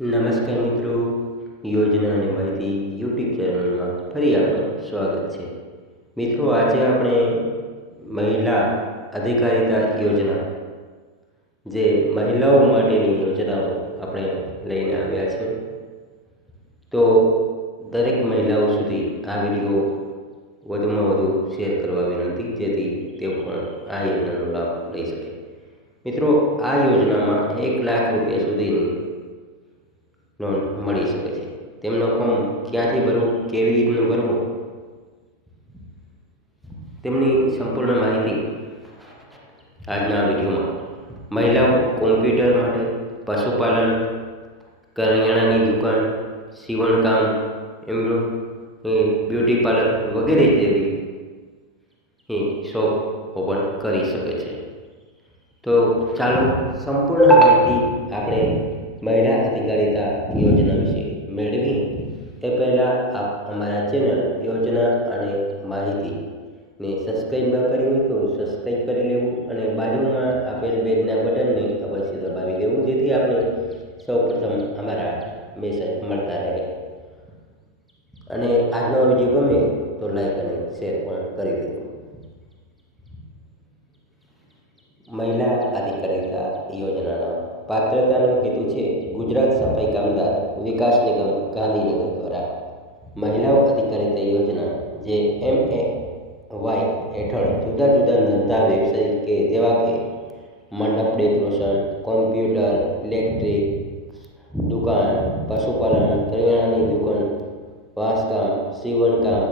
નમસ્કાર મિત્રો, યોજના અને માહિતી યુટ્યુબ ચેનલમાં ફરી આપનું સ્વાગત છે. મિત્રો, આજે આપણે મહિલા અધિકારીતા યોજના, જે મહિલાઓ માટેની યોજનાઓ આપણે લઈને આવ્યા છે. તો દરેક મહિલાઓ સુધી આ વીડિયો વધુમાં વધુ શેર કરવા વિનંતી, જેથી તેઓ પણ આ યોજનાનો લાભ લઈ શકે. મિત્રો, આ યોજનામાં એક લાખ રૂપિયા સુધીની લોન મળી શકે છે. તેમનો ફોર્મ ક્યાંથી ભરવું, કેવી રીતનું ભરવું? તેમની સંપૂર્ણ માહિતી આજના વિડીયોમાં. મહિલાઓ કોમ્પ્યુટર માટે પશુપાલન, કરિયાણાની દુકાન, સીવણકામ, એમનું બ્યુટી પાર્લર વગેરે જેવી એ શોપ ઓપન કરી શકે છે. તો ચાલો સંપૂર્ણ માહિતી આપણે મહિલા અધિકારીતા યોજના વિશે મેળવી. એ પહેલાં આપ અમારા ચેનલ યોજના અને માહિતીને સબસ્ક્રાઈબ ન કરી હોય તો સબસ્ક્રાઈબ કરી લેવું અને બાજુમાં આપેલ બેલના બટનને અવશ્ય દબાવી દેવું, જેથી આપણે સૌપ્રથમ અમારા મેસેજ મળતા રહે. અને આજનો વીડિયો ગમે તો લાઈક અને શેર પણ કરી દેવું મહિલા અધિકારિતા યોજનાનો પાત્રતાનો હેતુ છે ગુજરાત સફાઈ કામદાર વિકાસ નિગમ ગાંધીનગર દ્વારા. મહિલાઓ અધિકારીતા યોજના જે એમ એ વાય હેઠળ જુદા જુદા ધંધા વ્યવસાય કે જેવા કે મંડપ ડેકોરેશન, કોમ્પ્યુટર, ઇલેક્ટ્રિક દુકાન, પશુપાલન, કરિયાણાની દુકાન, વાંસકામ, સીવણકામ,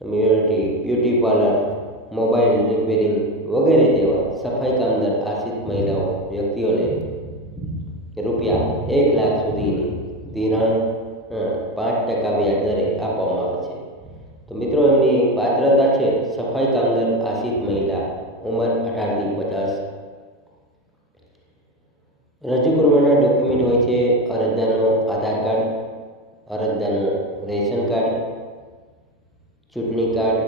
મ્યુનિટી, બ્યુટી પાર્લર, મોબાઈલ રિપેરિંગ વગેરે જેવા સફાઈ કામદાર આશ્રિત મહિલાઓ વ્યક્તિઓને રૂપિયા એક લાખ સુધીની ધિરાણ પાંચ ટકા વ્યાજ દરે આપવામાં આવે છે. તો મિત્રો, એમની પાત્રતા છે સફાઈ કામદાર આશિત મહિલા, ઉંમર અઢારથી પચાસ. રજૂ કરવાના ડોક્યુમેન્ટ હોય છે અરજદારનો આધાર કાર્ડ, અરજદારનું રેશન કાર્ડ, ચૂંટણી કાર્ડ,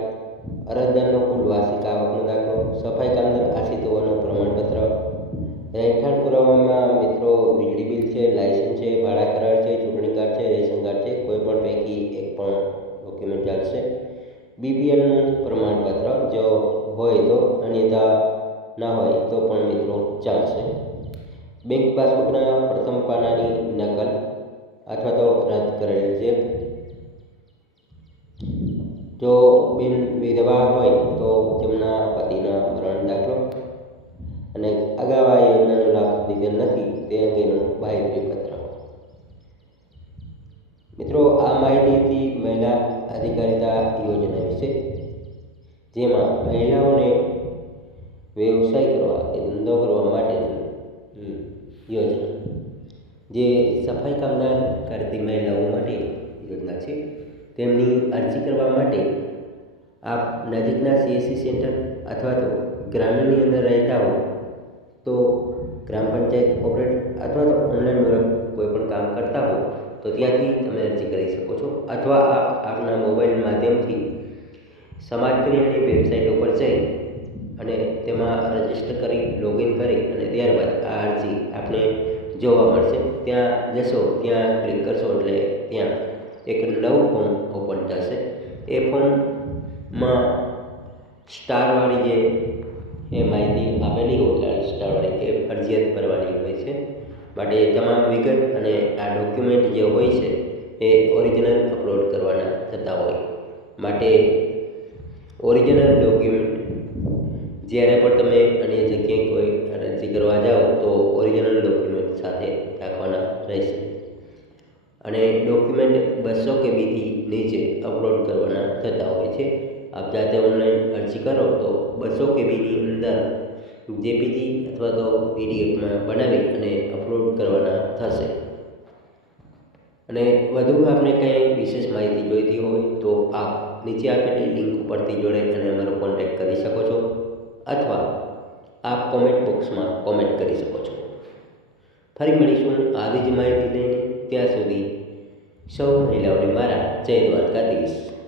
અરજદારનો કુલ બીપીએલનું પ્રમાણપત્ર જો હોય તો અન્યથા ના હોય તો પણ મિત્રો ચાલશે. બેંક પાસબુકના પ્રથમ પાનાની નકલ અથવા તો રદ કરેલ ચેક. જો બિન વિધવા મહિલા અધિકારિતા યોજના વિશે, જેમાં મહિલાઓને વ્યવસાય કરવા કે ધંધો કરવા માટેની યોજના, જે સફાઈ કામદાર કરતી મહિલાઓ માટે યોજના છે. તેમની અરજી કરવા માટે આપ નજીકના સીએસસી સેન્ટર અથવા તો ગ્રામીણની અંદર રહેતા હો, તો ગ્રામ પંચાયત કોઓપરેટ અથવા તો તો ત્યાંથી તમે અરજી કરી શકો છો અથવા આપ આપના મોબાઈલ માધ્યમથી સમાજ કલ્યાણની વેબસાઇટ ઉપર જઈ અને તેમાં રજિસ્ટર કરી લોગિન કરી અને ત્યારબાદ આ અરજી આપને જોવા મળશે. ત્યાં જશો, ત્યાં ક્લિક કરશો એટલે ત્યાં એક નવું ફોર્મ ઓપન થશે. એ ફોર્મમાં સ્ટારવાળી જે એ માહિતી આપેલી હોય સ્ટારવાળી એ ફરજિયાત ભરવાની હોય છે માટે તમામ વિગત અને આ ડોક્યુમેન્ટ જે હોય છે, એ ઓરિજિનલ અપલોડ કરવાના થતા હોય. માટે ઓરિજિનલ ડોક્યુમેન્ટ જ્યારે પણ તમે અન્ય જગ્યાએ કોઈ અરજી કરવા જાઓ, તો ઓરિજિનલ ડોક્યુમેન્ટ સાથે રાખવાના રહેશે. અને ડોક્યુમેન્ટ બસો કેબીથી નીચે અપલોડ કરવાના થતા હોય છે. આપ જાતે ઓનલાઈન અરજી કરો, તો બસો કેબીની અંદર જેપીજી અથવા તો પીડીએફમાં બનાવી અને અપલોડ કરવાના થશે. અને વધુ આપણે કંઈ વિશેષ માહિતી જોઈતી હોય તો આપ નીચે આપેલી લિંક ઉપરથી જોડે અને અમારો કોન્ટેક્ટ કરી શકો છો અથવા આપ કોમેન્ટ બોક્સમાં કોમેન્ટ કરી શકો છો. ફરી મળીશું આવી જ માહિતી લઈને. ત્યાં સુધી સૌ મહિલાઓને મારા જય દ્વારકાધીશ.